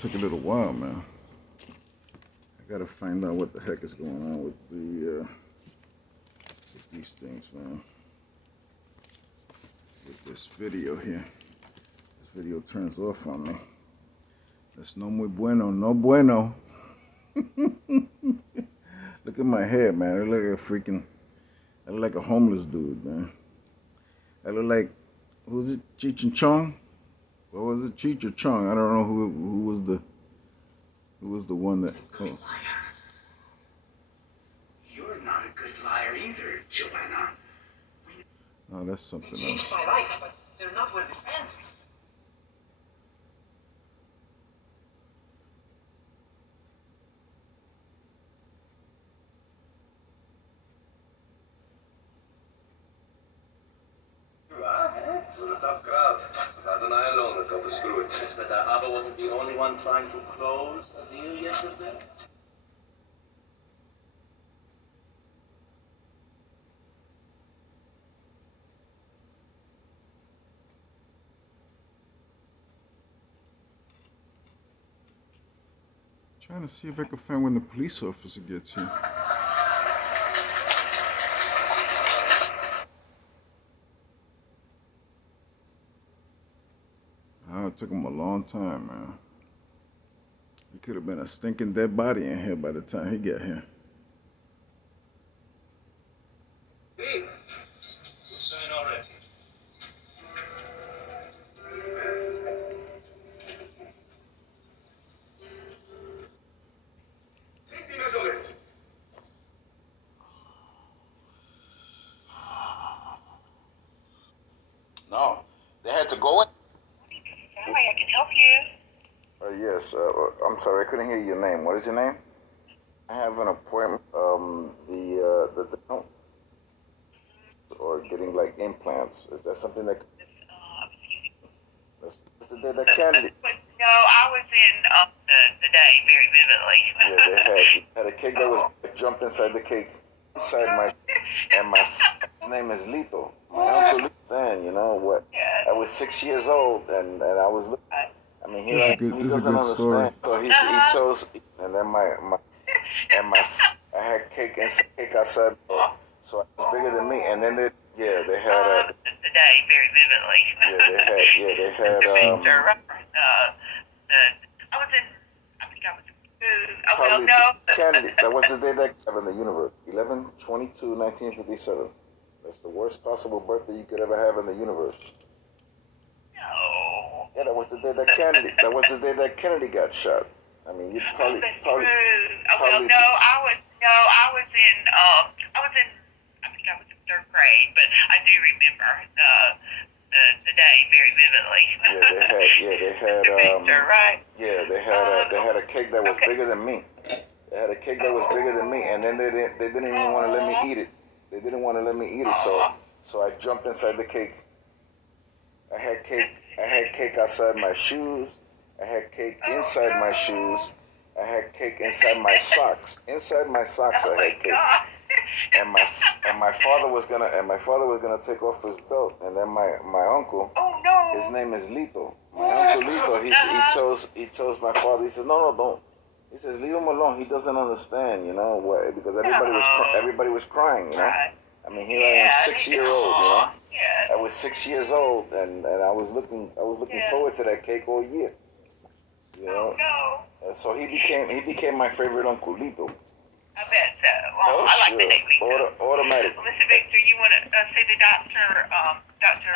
Took a little while, man. I gotta find out what the heck is going on with these things, man. With this video here. This video turns off on me. That's no muy bueno, no bueno. Look at my hair, man. I look like a homeless dude, man. I look like, who's it? Cheech and Chong? What was it? Cheech or Chong? I don't know who was the one that. Oh. You're not a good liar either, Joanna. Oh, that's something else. Changed my life, but they're not where this ends. It was a tough crowd. Not an eye alone that got to screw it. Yes, but Abba wasn't the only one trying to close a deal yesterday. Trying to see if I can find when the police officer gets here. Oh, it took him a long time, man. He could have been a stinking dead body in here by the time he got here. Hey, who's saying already? Take the measurement. No, they had to go in. I can help you. Yes, I'm sorry, I couldn't hear your name. What is your name? I have an appointment, or getting like implants. Is that something that? That's the day that candy. No, I was in the day very vividly. Yeah, they had a cake that was jumped inside the cake, inside my, and his name is Lito. My uncle Lito, you know what? I was 6 years old, and I was looking. I mean, he doesn't understand. So he tells, and then I had cake outside, so it was bigger than me. And then they had the day very vividly. they had I was in. I think I was. Oh well, no. Candy. That was the day that happened in the universe. 11/22/1957. That's the worst possible birthday you could ever have in the universe. No. Yeah, that was the day that Kennedy got shot. I mean, you probably. Oh well, no. I was in. I think I was in third grade, but I do remember the day very vividly. They had. The picture, right? Yeah, they had a cake that was bigger than me. They had a cake that was bigger than me, and then they didn't even want to let me eat it. They didn't want to let me eat it, so I jumped inside the cake. I had cake outside my shoes. I had cake inside my shoes. I had cake inside my socks. Inside my socks, I had cake. And my father was gonna take off his belt, and then my uncle. Oh no. His name is Lito. My uncle Lito. He tells my father. He says, no, don't. He says, leave him alone. He doesn't understand, you know, what, because everybody was crying, you know. Right. I mean, here I am, 6-year-old, you know. Yes. I was 6 years old, and I was looking forward to that cake all year, you know. Oh no. And so he became my favorite Uncle Lito. I bet so. Well, I like the name Lito. Automatic. Listen, Victor, you want to see the doctor? Dr.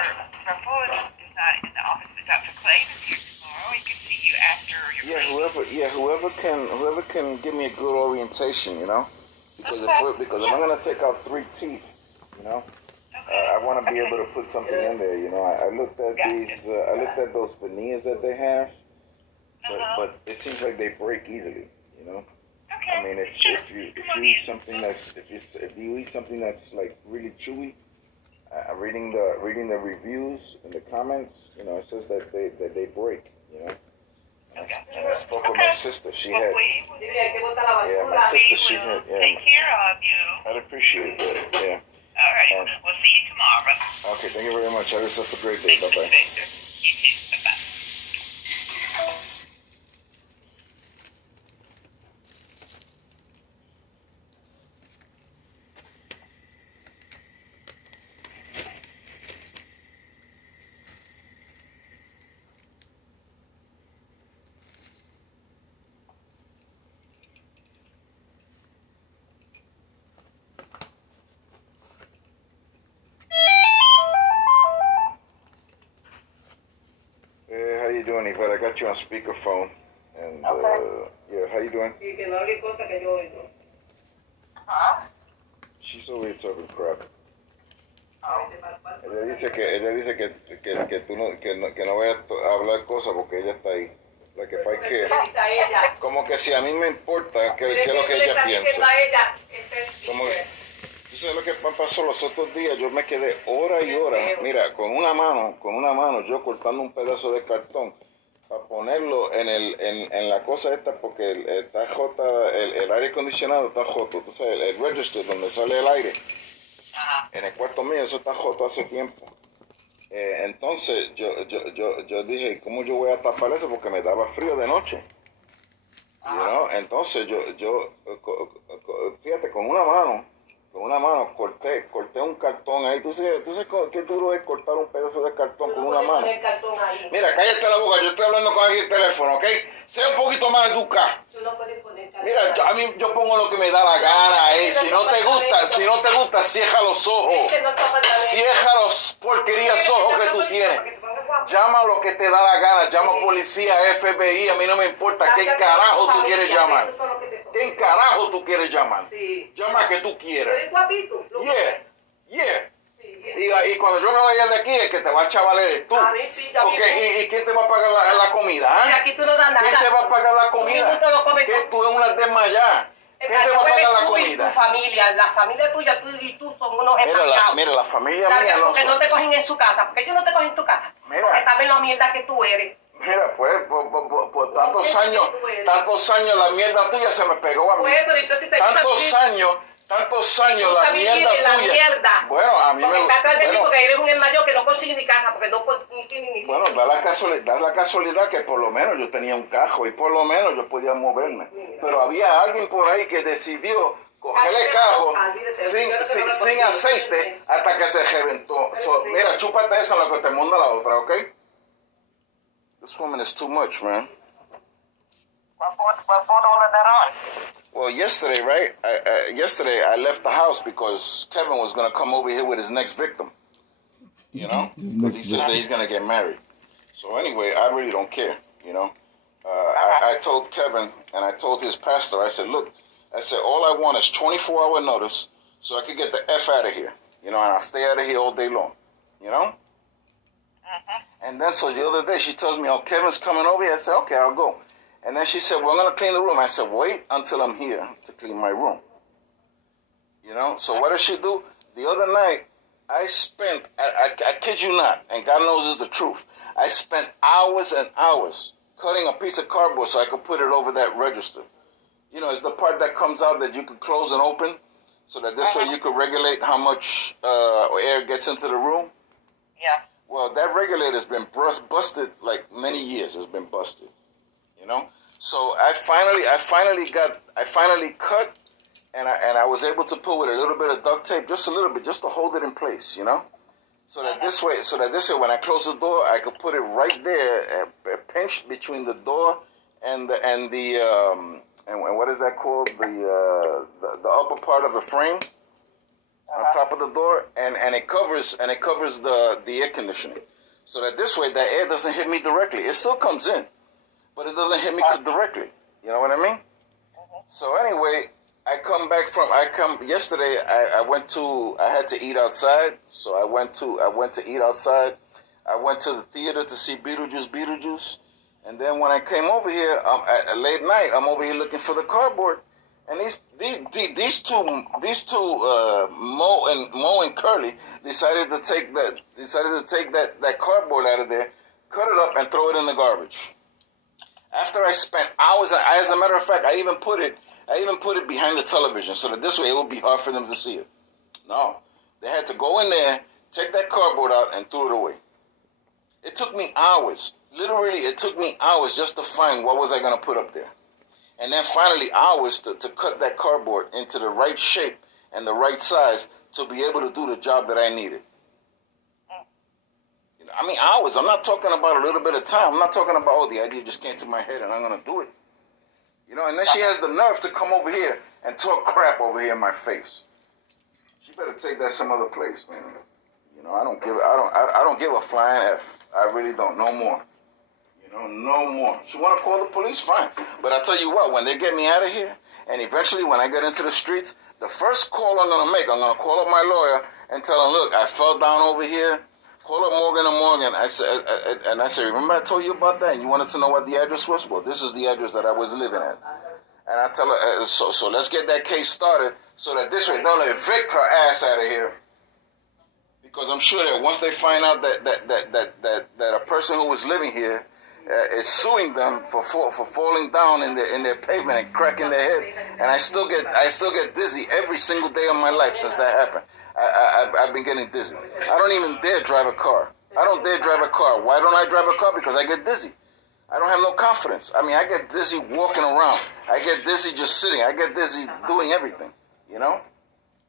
Raffo is not in the office, but Dr. Clay is here tomorrow. He can see you after your whoever can give me a good orientation, you know, because if I'm gonna take out 3 teeth, you know, I want to be able to put something in there, you know. I looked at I looked at those veneers that they have, but it seems like they break easily, you know. Okay. I mean, if you eat something that's like really chewy, reading the reviews and the comments, you know, it says that they break, you know. And I spoke with my sister. She had. Yeah, my sister. She had. Yeah. Take care of you. I'd appreciate that. Yeah. All right. We'll see you tomorrow. Okay. Thank you very much. Have yourself a great day. Bye bye. You too. Bye bye. you doing, Yvette? I got you on speakerphone. And, yeah, how you doing? She's over here talking crap. Ella dice que tú no, que no vayas a hablar cosas porque ella está ahí. La que fue que, como que si a mí me importa qué es lo que ella piensa. Como, tú sabes lo que pasó los otros días, yo me quedé horas y horas, mira, con una mano, yo cortando un pedazo de cartón para ponerlo en la cosa esta porque está jota, el aire acondicionado está joto, tú sabes, el register donde sale el aire. En el cuarto mío, eso está joto hace tiempo. Entonces yo dije, ¿cómo yo voy a tapar eso? Porque me daba frío de noche. You know? Entonces fíjate, con una mano corté un cartón ahí. ¿Tú sabes qué duro es cortar un pedazo de cartón con una mano? Mira, cállate la boca, yo estoy hablando con alguien el teléfono, ¿ok? Sea un poquito más educado. Mira, yo pongo lo que me da la gana, si no te gusta, cierra los ojos. Cierra los porquerías ojos que tú tienes. Llama lo que te da la gana, llama policía, FBI, a mí no me importa qué carajo tú quieres llamar. ¿Qué carajo tú quieres llamar? Llama que tú quieras. Yeah. Y cuando yo me vaya de aquí, el que te va a chavaler es tú. ¿Y quién te va a pagar la comida? ¿Quién te va a pagar la comida? ¿Qué tú eres una desmayada? ¿Quién te va a pagar la comida? La familia tuya, tú y tú son unos españados. Mira, la familia mía no porque no te cogen en su casa, porque ellos no te cogen en tu casa. Porque saben la mierda que tú eres. Mira, pues, por tantos años la mierda tuya se me pegó a mí. Tantos años la mierda tuya. Bueno, a mí me está atrás de mí porque eres un hermano que no consigue ni casa, porque no ni. Bueno, da la casualidad que por lo menos yo tenía un carro y por lo menos yo podía moverme. Pero había alguien por ahí que decidió coger el carro sin aceite hasta que se reventó. Mira, chúpate esa en lo que te manda la otra, ¿ok? This woman is too much, man. What brought all of that on? Well, yesterday, right? Yesterday I left the house because Kevin was going to come over here with his next victim. You know? Because he says that he's going to get married. So anyway, I really don't care, you know? I told Kevin and I told his pastor, I said, look, all I want is 24-hour notice so I can get the F out of here. You know, and I'll stay out of here all day long. You know? And then so the other day she tells me, oh, Kevin's coming over here. I said, okay, I'll go. And then she said, well, I'm going to clean the room. I said, wait until I'm here to clean my room. You know? So what does she do? The other night, I spent, I kid you not, and God knows this is the truth, I spent hours and hours cutting a piece of cardboard so I could put it over that register. You know, it's the part that comes out that you can close and open so that this way you can regulate how much air gets into the room. Yeah. Well, that regulator's been busted like many years. It's been busted, you know. So I finally cut, and I was able to put with a little bit of duct tape, just a little bit, just to hold it in place, you know. So that this way, when I close the door, I could put it right there, pinched between the door and what is that called? The upper part of the frame. On top of the door, and it covers the air conditioning, so that this way the air doesn't hit me directly. It still comes in, but it doesn't hit me directly. You know what I mean? So anyway, yesterday. I had to eat outside, so I went to eat outside. I went to the theater to see Beetlejuice, and then when I came over here at late night, I'm over here looking for the cardboard. And these two Mo and Curly decided to take that cardboard out of there, cut it up, and throw it in the garbage. After I spent hours, as a matter of fact, I even put it behind the television so that this way it would be hard for them to see it. No, they had to go in there, take that cardboard out, and throw it away. It took me hours. Literally, it took me hours just to find what was I going to put up there. And then finally hours to cut that cardboard into the right shape and the right size to be able to do the job that I needed. You know, I mean, hours. I'm not talking about a little bit of time. I'm not talking about, oh, the idea just came to my head and I'm going to do it. You know, and then she has the nerve to come over here and talk crap over here in my face. She better take that some other place, man. You know, I don't give a flying F. I really don't. No more. You No more. She want to call the police? Fine. But I tell you what, when they get me out of here, and eventually when I get into the streets, the first call I'm going to make, I'm going to call up my lawyer and tell him, look, I fell down over here. Call up Morgan and Morgan. I said, remember I told you about that? And you wanted to know what the address was? Well, this is the address that I was living at. And I tell her, so let's get that case started so that this way they'll evict her ass out of here. Because I'm sure that once they find out that a person who was living here is suing them for falling down in their pavement and cracking their head, and I still get dizzy every single day of my life since that happened. I've been getting dizzy. I don't even dare drive a car. I don't dare drive a car. Why don't I drive a car? Because I get dizzy. I don't have no confidence. I mean, I get dizzy walking around. I get dizzy just sitting. I get dizzy doing everything. You know.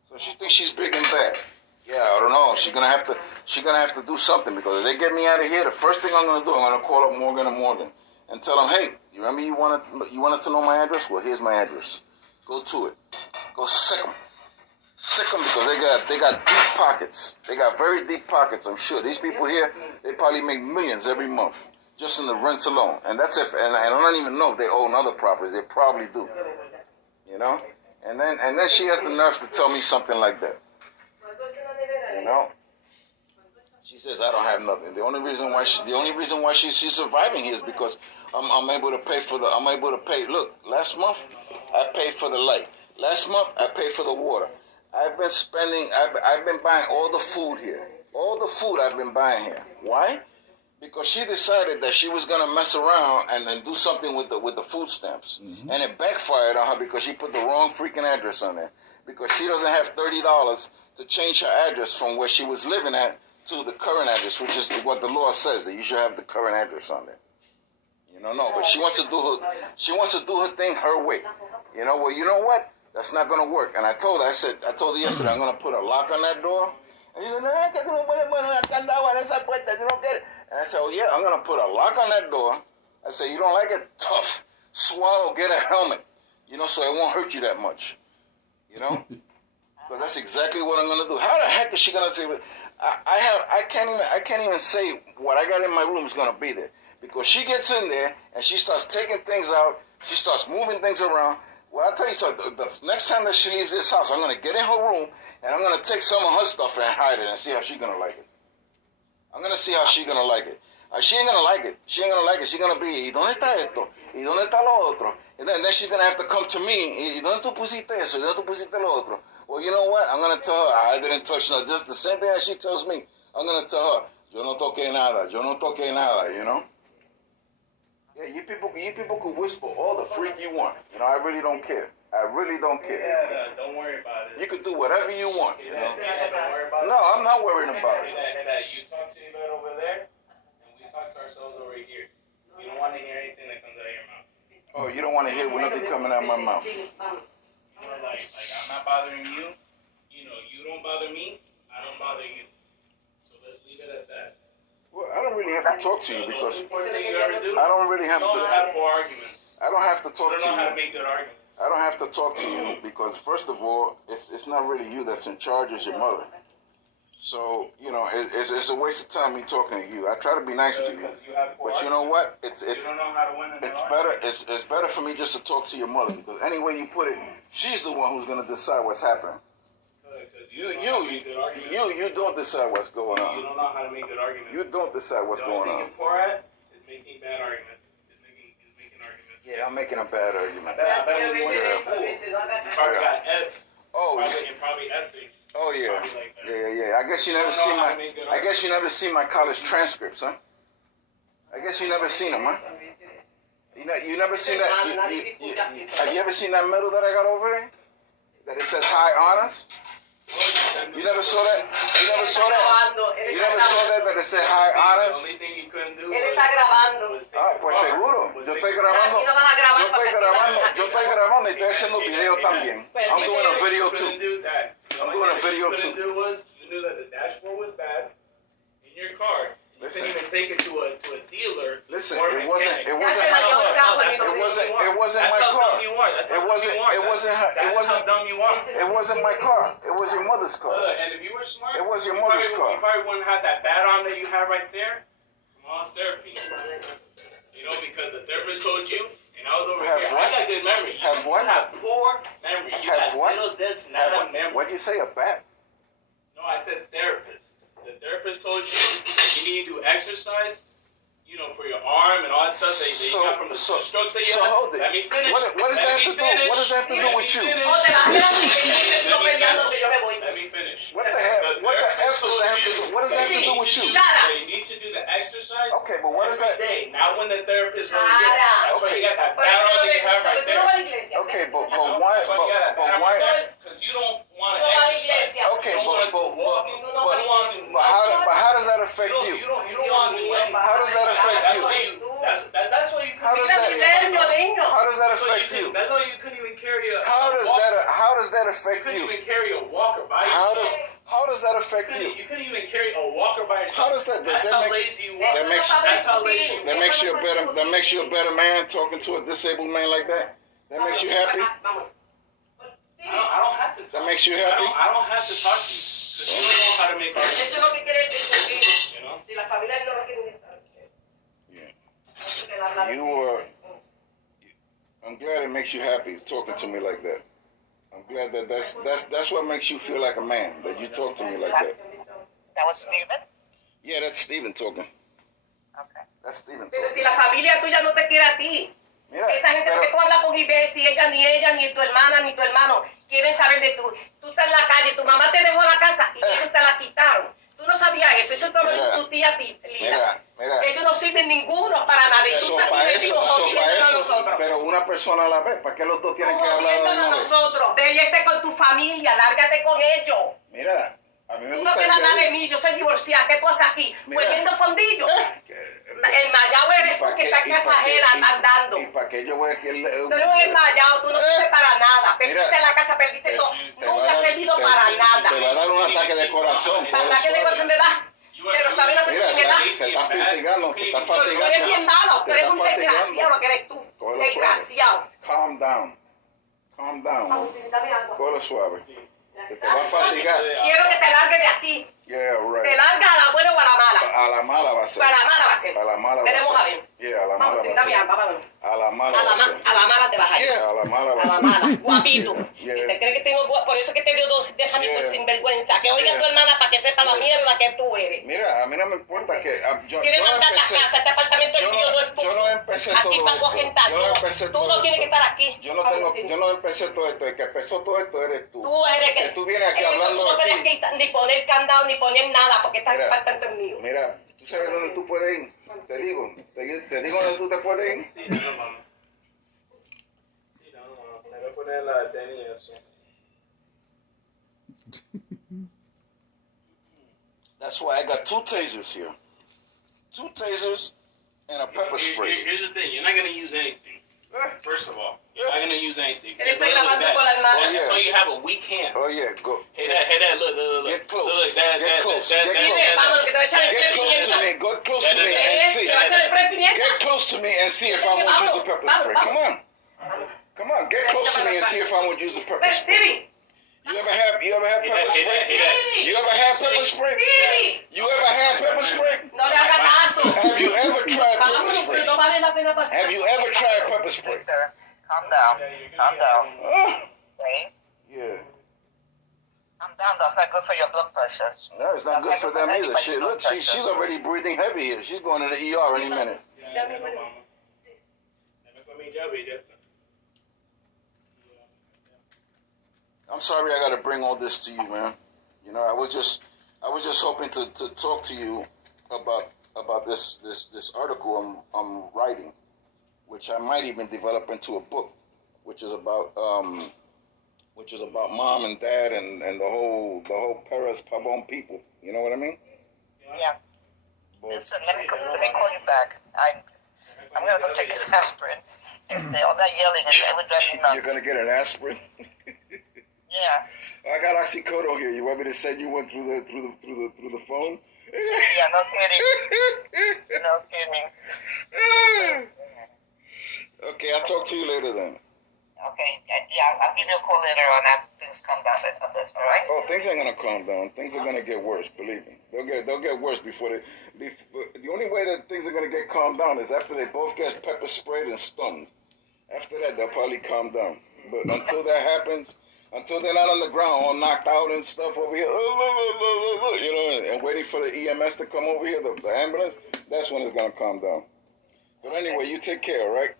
So she thinks she's big and bad. Yeah, I don't know. She's gonna have to do something, because if they get me out of here, the first thing I'm gonna do, I'm gonna call up Morgan and Morgan and tell them, hey, you remember you wanted to know my address? Well, here's my address. Go to it. Go sick them. Sick them, because they got deep pockets. They got very deep pockets. I'm sure these people here, they probably make millions every month just in the rents alone. And that's if, and I don't even know if they own other properties. They probably do. You know. And then she has the nerve to tell me something like that. You know, she says I don't have nothing. The only reason why she's surviving here is because I'm able to pay for the. I'm able to pay. Look, last month I paid for the light. Last month I paid for the water. I've been spending. I've been buying all the food here. All the food I've been buying here. Why? Because she decided that she was gonna mess around and do something with the food stamps, and it backfired on her because she put the wrong freaking address on there. Because she doesn't have $30 to change her address from where she was living at to the current address, which is what the law says, that you should have the current address on there. You know, no, but she wants to do her thing her way. You know, well, you know what? That's not gonna work. And I told her yesterday I'm gonna put a lock on that door. And she said, and I said, oh yeah, I'm gonna put a lock on that door. I said, you don't like it? Tough. Swallow, get a helmet. You know, so it won't hurt you that much. You know? So that's exactly what I'm gonna do. How the heck is she gonna say? I can't even say what I got in my room is gonna be there, because she gets in there and she starts taking things out. She starts moving things around. Well, I'll tell you something. The next time that she leaves this house, I'm gonna get in her room and I'm gonna take some of her stuff and hide it and see how she's gonna like it. I'm gonna see how she's gonna like it. She ain't gonna like it. She ain't gonna like it. She's gonna be, ¿y dónde está esto? ¿Y dónde está lo otro? And then she's gonna have to come to me. ¿Y dónde tú pusiste eso? ¿Y dónde tú pusiste lo otro? Well, you know what? I'm gonna tell her I didn't touch no. Just the same thing that she tells me. I'm gonna tell her, yo no toqué nada. Yo no toqué nada. You know? Yeah, you people could whisper all the freak you want. You know, I really don't care. I really don't care. Yeah, don't worry about it. You could do whatever you want. You know? Don't worry about it. No, I'm not worrying about it. You talk to Yvette over there, and we talk to ourselves over here. You don't want to hear anything that comes out of your mouth. Oh, you don't want to hear nothing coming out of my mouth. You know, like I'm not bothering you. You know, you don't bother me. I don't bother you. So let's leave it at that. Well, I don't really have to talk to you because Important thing you ever do. I don't really have don't to. have for arguments. I don't have to talk You to don't know how you. to make good arguments. I don't have to talk to you because, first of all, it's not really you that's in charge, it's your mother. So, you know, it's a waste of time me talking to you. I try to be nice to you, but you know what? You don't know how to win an It's better for me just to talk to your mother, because any way you put it, she's the one who's gonna decide what's happening. You don't decide what's going on. You don't know how to make good arguments. You don't decide what's going on. The only thing you're poor at is making bad arguments. Making arguments. Yeah, I'm making a bad argument. I bet when you went to school, you probably got F. Oh, Probably essays. oh yeah. Like Yeah. I guess you never see my college transcripts, huh? I guess you never seen them, huh? You never seen that? Have you ever seen that medal that I got over there? That it says high honors? You never saw that? You never saw that it said high honors? The only thing you couldn't do Él está grabando. Ah, pues seguro. Yo estoy grabando. Aquí no vas a grabar para que Yo estoy grabando y estoy haciendo video también. I'm doing a video too. I'm doing a video too. too. You knew that the dashboard was bad in your car. You couldn't even take it to a dealer. Listen, or it wasn't mechanic. my car. It wasn't my car. That's how dumb you are. It wasn't my car. It was your mother's car. And if you were smart, It was your mother's car. You probably wouldn't have that bad arm that you have right there. Come on, therapy. You know, because the therapist told you, and I was over Have here. what? I got good memory. Have You what? have poor memory. You Have have what? zero zits, nada memory. What'd you say? A bat? No, I said therapist. The therapist told you that you need to do exercise, you know, for your arm and all that stuff that you got from the strokes that you so had. hold it. Let me finish. What does that have to do? What does that have to do with you? No te vas a quedar aquí, que yo estoy peleando, que yo me voy. Let me finish. What the heck? What the F does that have to do? What does that have to do with you? Shut up. You need to do the exercise. Okay, but what is that? Every day, not when the therapist is over Shut here. up. That's why you got that Por eso barrel no that you have right tú no vas a la there. iglesia. Okay, but That's why? why you got that But barrel why? because you don't want Tú to no vas a la exercise. iglesia. Okay, You don't want to but do walking. You don't want to do nothing. how does that affect you? You don't want to do anything. How does that affect That's you? why you. That's why you. How does Mira that? mi nervio, niño. How does that That's why affect you? That's why you couldn't even carry a. How does walker. that? How does that You affect couldn't you? even carry a walker by How yourself. does that affect you? You couldn't even carry a walker by yourself. How does that? Does That's that how make? lazy you are. That makes That's how lazy you are. that makes you a better. That makes you a better man talking to a disabled man like that. That makes you happy. Vamos. I don't have to talk. That makes you happy. I don't have to talk to you. Because you don't know how to make arguments. Eso es lo que quiere discutir. You know? Si la familia no lo quiere estar. Yeah. You are. I'm glad it makes you happy talking to me like that. I'm glad that's what makes you feel like a man, that you talk to me like that. That was Stephen? Yeah, that's Steven talking. Okay. That's Steven Pero talking. si la familia tuya no te quiere a ti. Mira, Esa gente que tú hablas con Ibe, si ella, ni tu hermana, ni tu hermano quieren saber de tú. Tú estás en la calle, tu mamá te dejó la casa y ellos te la quitaron. Tú no sabías eso, eso te lo dijo tu tía Lila. Mira. Ellos no sirven ninguno para nada. Y tú Eso estás para aquí eso, metido jodiéndonos a nosotros. pero una persona a la vez. ¿Para qué los dos tienen que hablar de Jodiéndonos a una vez? nosotros. Ve y esté con tu familia, lárgate con ellos. Mira, a mí me Tú no gusta quieres nada de que... mí, yo soy divorciada. ¿Qué tú haces aquí? Mira. Hueliendo fondillo. El mayao eres tú que estás casajera andando. ¿Y para qué yo voy a que Tú eres un enmayado, tú no sirves para nada. Perdiste Mira, la casa, perdiste todo. te va a Nunca has dar- servido te- para nada. Te va a dar un ataque de corazón. Para ataque de corazón me da. Pero ¿sabes lo que Mira, tú me das? te estás fatigando, te estás Tú eres bien fatigando. malo, tú Te eres estás un desgraciado fatigando. lo que eres tú. Cógelo Desgraciado. Calm down. Calm down. Agustín, dame algo. Cógelo suave. Que te va a fatigar. Quiero que te largues de aquí. Yeah, Te right. largas a la buena o a la mala. A la mala va a ser. A la mala va a ser. A la mala va a Veremos a ser. ver. Yeah, a la mala Vamos, va a dame ser. algo, vámonos. A la mala A va a ser. la mala te vas a ir. Yeah, a la mala va A a la ser. mala, guapito. Yeah. Y te crees que tengo por eso que te dio dos dejamitos Yeah. sinvergüenza. Que oiga Yeah. tu hermana para que sepa la Yeah. mierda que tú eres. Mira, a mí no me importa que... yo Quieres no mandar la empecé... casa, este apartamento es yo mío, no- no es tuyo. yo no empecé Aquí todo pago esto. gente, Yo no empecé tú todo no tienes que esto. estar aquí. Yo no empecé todo esto. El que empezó todo esto eres tú. Tú eres Que tú vienes aquí eso hablando tú no de puedes ti. ni poner candado, ni poner nada, porque está Mira. el apartamento es mío. Mira, ¿tú sabes dónde tú puedes ir? Te digo dónde tú te puedes ir. Sí, no, mamá. Sí, no, mamá. Me voy a poner la Denny y eso. That's why I got 2 tasers here. 2 tasers and a pepper spray. Here's the thing. You're not going to use anything. First of all, you're not going to use anything. Él está Look, grabando that. con la hermana. Oh, yeah. So you have a weak hand. Oh yeah, go. Hey, that, look. Get close. Look, Get close. Get Dile, close. vámonos, que te va a echar el Get close to pimienta. me. Go close to me and see. Te va a echar el pre pimienta. Get close to me and see if I won't use the pepper spray. Come on. Come on, get close to me and see if I won't use the pepper Ven, spray. Stevie. You ever had pepper spray? Stevie. You ever had pepper spray? Stevie. You ever had pepper spray? No le hagas caso. Have you ever tried pepper Vámonos, spray? pero no vale la pena para Have you ever tried pepper spray? Sir, calm down. Calm down. Okay? Yeah. Calm down. That's not good for your blood pressure. No, it's not good for them either. Shit, look, she's already breathing heavy here. She's going to the ER any minute. Dame con mi llave ya. I'm sorry I got to bring all this to you, man. You know, I was just hoping to talk to you about this article I'm writing, which I might even develop into a book, which is about mom and dad and the whole Perez Pabon people. You know what I mean? Yeah. But, Listen, let me call you back. I'm going to go take an aspirin. And all that yelling is it would drive me nuts. you're gonna get an aspirin. Yeah. I got oxycodone here. You want me to send you one through the phone? Yeah, no kidding. No kidding. Okay, I'll talk to you later then. Okay, yeah, I'll give you a call later on after things calm down a bit, all right? Oh, things ain't gonna calm down. Things are gonna get worse. Believe me, they'll get worse before they. The only way that things are gonna get calmed down is after they both get pepper sprayed and stunned. After that, they'll probably calm down. But until that happens, until they're not on the ground, all knocked out and stuff over here, you know, and waiting for the EMS to come over here, the ambulance, that's when it's gonna calm down. But anyway, you take care, all right?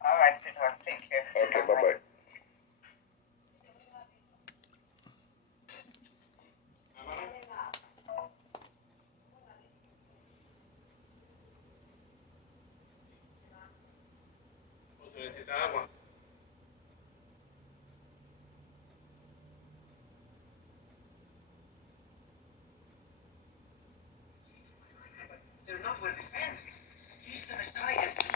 All right, sweetheart. Take care. Okay, bye-bye. Necesita agua. They're not well dispensed. He's never sighted.